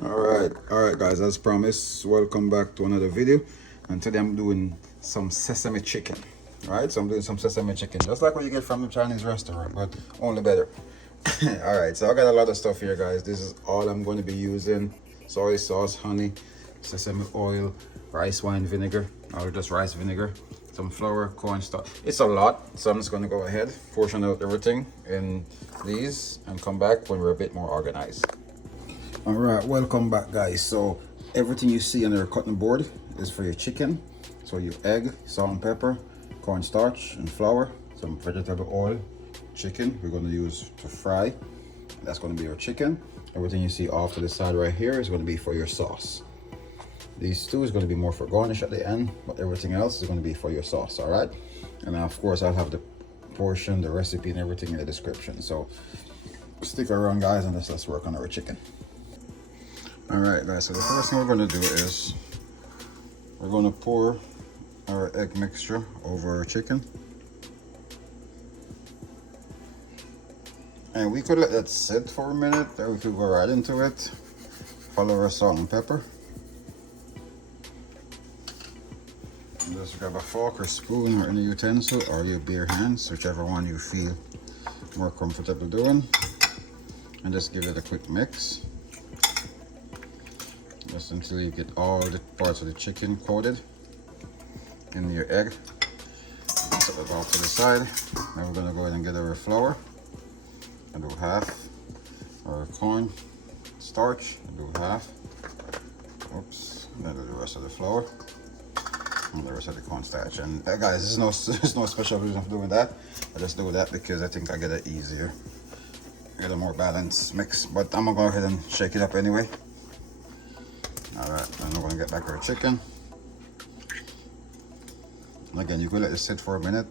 All right guys, as promised, welcome back to another video. And today I'm doing some sesame chicken. All right, so I'm doing some sesame chicken just like what you get from the Chinese restaurant, but only better. All right, so I got a lot of stuff here, guys. This is all I'm going to be using: soy sauce, honey, sesame oil, rice wine vinegar, or just rice vinegar, some flour, cornstarch. It's a lot, so I'm just going to go ahead, portion out everything in these, and come back when we're a bit more organized. All right, welcome back, guys. So everything you see on your cutting board is for your chicken. So your egg, salt and pepper, cornstarch and flour, some vegetable oil, chicken we're going to use to fry. That's going to be your chicken. Everything you see off to the side right here is going to be for your sauce. These two is going to be more for garnish at the end, but everything else is going to be for your sauce. All right, and of course I'll have the portion, the recipe, and everything in the description. So stick around, guys, and let's work on our chicken. All right, guys, so the first thing we're going to do is we're going to pour our egg mixture over our chicken. And we could let that sit for a minute, or we could go right into it. Follow our salt and pepper. And just grab a fork or spoon or any utensil or your bare hands, whichever one you feel more comfortable doing. And just give it a quick mix. Just until you get all the parts of the chicken coated in your egg. Set it off to the side. Now we're gonna go ahead and get our flour. I do half. Our corn starch, I do half. Oops. Then do the rest of the flour and the rest of the cornstarch. And guys, there's no special reason for doing that. I just do that because I think I get it easier, get a more balanced mix. But I'm gonna go ahead and shake it up anyway. All right, then we're gonna get back our chicken. Again, you could let it sit for a minute,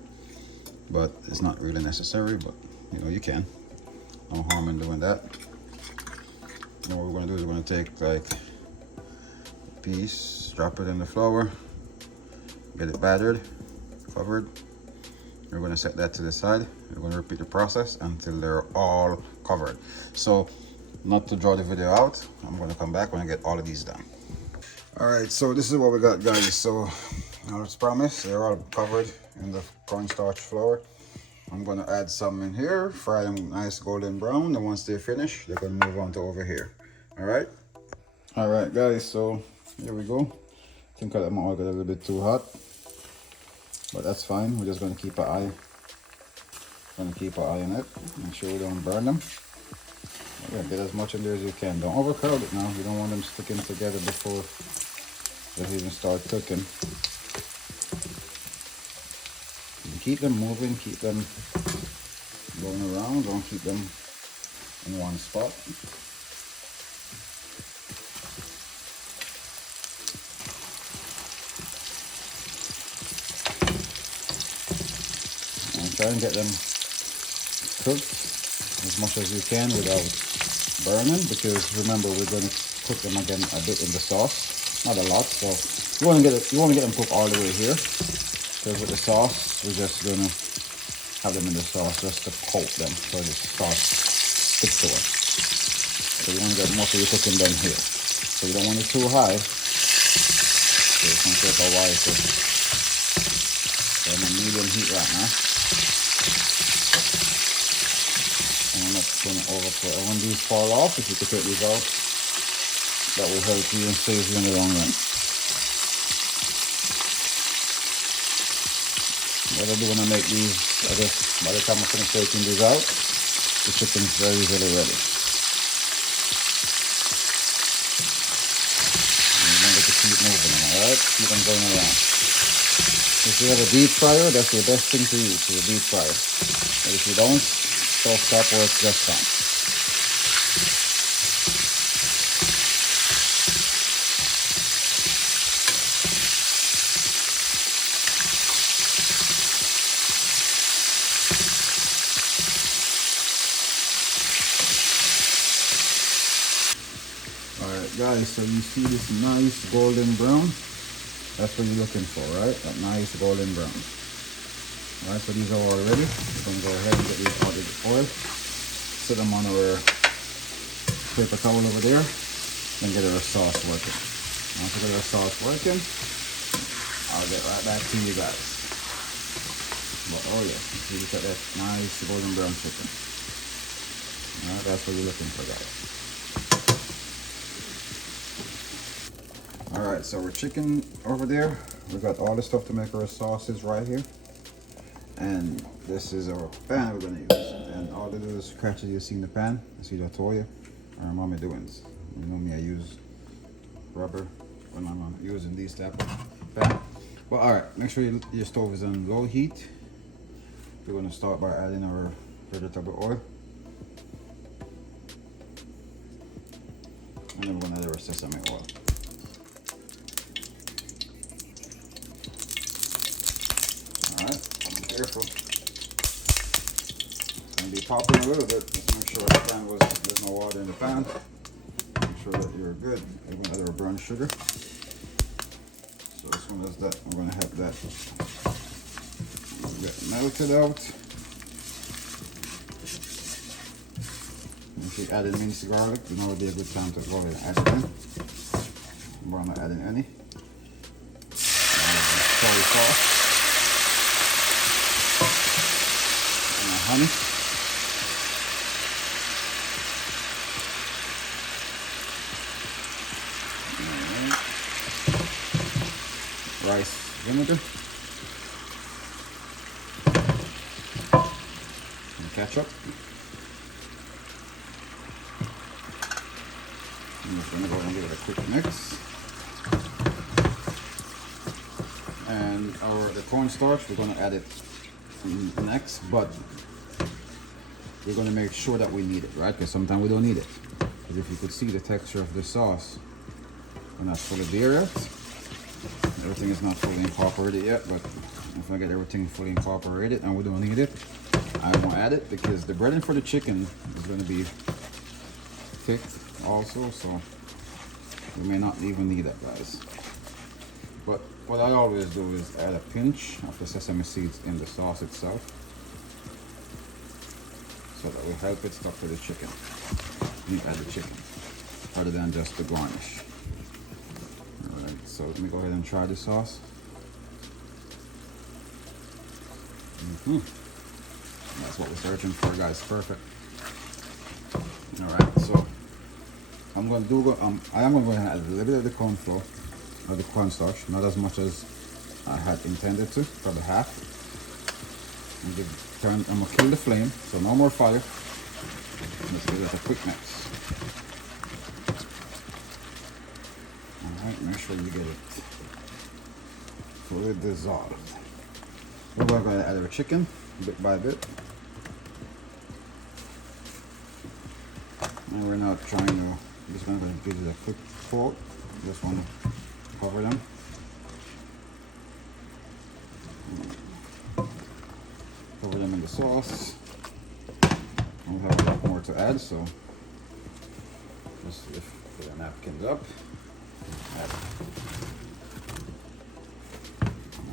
but it's not really necessary, but you know, you can. No harm in doing that. Then what we're gonna do is we're gonna take like a piece, drop it in the flour, get it battered, covered. We're gonna set that to the side. We're gonna repeat the process until they're all covered. So, not to draw the video out, I'm gonna come back when I get all of these done. All right, so this is what we got, guys. So as promised, they're all covered in the cornstarch flour. I'm gonna add some in here, fry them nice golden brown, and once they're finished, they're gonna move on to over here. All right, guys, so here we go. I think I let my oil get a little bit too hot, but that's fine. We're just gonna keep an eye on it, make sure we don't burn them. Yeah, get as much in there as you can. Don't overcrowd it now. You don't want them sticking together before they even start cooking. And keep them moving, keep them going around. Don't keep them in one spot. And try and get them cooked as much as you can without burning, because remember, we're going to cook them again a bit in the sauce, not a lot. So you want to get them cooked all the way here, because with the sauce we're just going to have them in the sauce just to coat them so the sauce sticks to it. So you want to get most of your cooking done here, so you don't want it too high, so it's going to take a while to on a medium heat right now. I'm not going to overflow. And when these fall off, if you could take these out, that will help you and save you in the long run. What I do when I make these, I guess by the time I finish taking these out, the chicken's very easily ready. And remember to keep moving them, alright? Keep them going around. If you have a deep fryer, that's the best thing to use, is a deep fryer. But if you don't, stove top works just fine. Alright guys, so you see this nice golden brown? That's what you're looking for, right? That nice golden brown. Alright, so these are all ready. We're going to go ahead and get these out of the oil. Set them on our paper towel over there. then get our sauce working. Once we get our sauce working, I'll get right back to you guys. But oh yeah, you got that nice golden brown chicken. Alright, that's what you're looking for, guys. Alright, so our chicken over there, we got all the stuff to make our sauces right here. And this is our pan we're gonna use. And all the little scratches you see in the pan, I see that told you, are mommy doings. You know me, I use rubber when I'm using these type of pan. Well, alright, make sure your stove is on low heat. We're gonna start by adding our vegetable oil. And then we're gonna add our sesame oil. Alright, be careful. It's gonna be popping a little bit. Just make sure there's no water in the pan. Make sure that you're good. We're gonna add our brown sugar. So as soon as that, we're gonna have that get melted out. If you add in minced garlic, you know it would be a good time to go ahead and add it in. We're not adding any. Soy sauce and honey. Rice vinegar. Ketchup. I'm just going to go ahead and give it a quick mix. And the cornstarch, we're going to add it next, but we're going to make sure that we need it, right? Because sometimes we don't need it. Because if you could see the texture of the sauce, we're not fully there yet. Everything is not fully incorporated yet, but if I get everything fully incorporated and we don't need it, I won't add it because the breading for the chicken is going to be thick also, so we may not even need that, guys. But what I always do is add a pinch of the sesame seeds in the sauce itself so that will help it stuck to the chicken. You add the chicken rather than just the garnish. Alright, so let me go ahead and try the sauce. That's what we're searching for, guys. Perfect. Alright, so I am going to go ahead and add a little bit of the corn flour, or the cornstarch, not as much as I had intended to, probably half. I'm going to kill the flame, so no more fire. Let's give it a quick mix. Alright, make sure you get it fully dissolved. We're going to add our chicken bit by bit. And we're not trying to, just going to give it a quick fold. Just want to cover them. Cover them in the sauce. And we have a lot more to add, so just put the napkins up. Add it.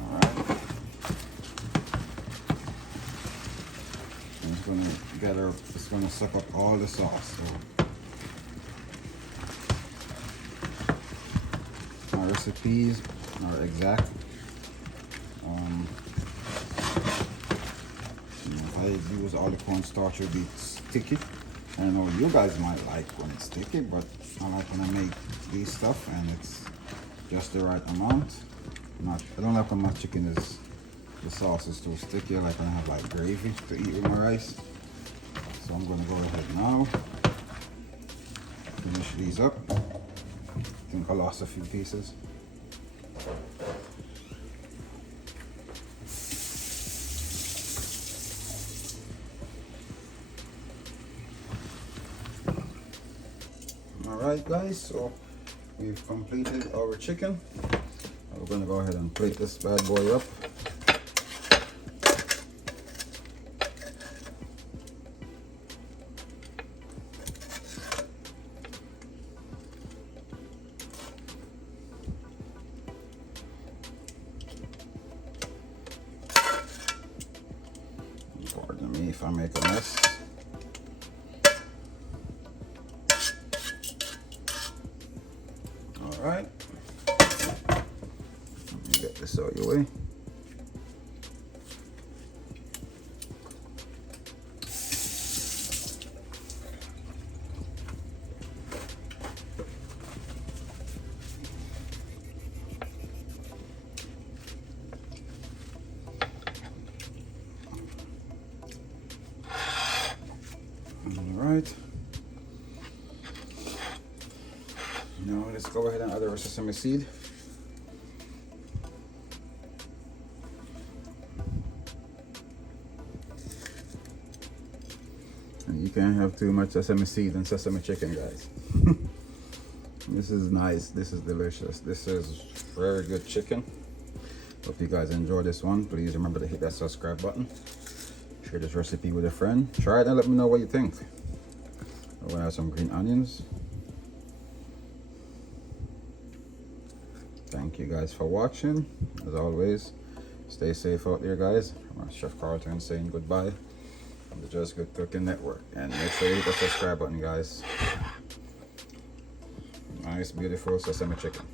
Alright. It's going to suck up all the sauce. So my recipes are exact. If I use all the cornstarch, it'll be sticky. I know you guys might like when it's sticky, but I like when I make these stuff and it's just the right amount. I don't like when my chicken is, the sauce is too sticky. I like when I have like gravy to eat with my rice. So I'm going to go ahead now, finish these up. I think I lost a few pieces. Alright guys, so we've completed our chicken. We're going to go ahead and plate this bad boy up. Pardon me if I make a mess. All right. Let me get this out of your way. Alright. Now let's go ahead and add our sesame seed. And you can't have too much sesame seed and sesame chicken, guys. This is nice. This is delicious. This is very good chicken. Hope you guys enjoy this one. Please remember to hit that subscribe button. Share this recipe with a friend. Try it and let me know what you think. I'm gonna add some green onions. Thank you guys for watching. As always, stay safe out there, guys. I'm Chef Carlton saying goodbye from the Just Good Cooking Network. And make sure you hit the subscribe button, guys. Nice, beautiful sesame chicken.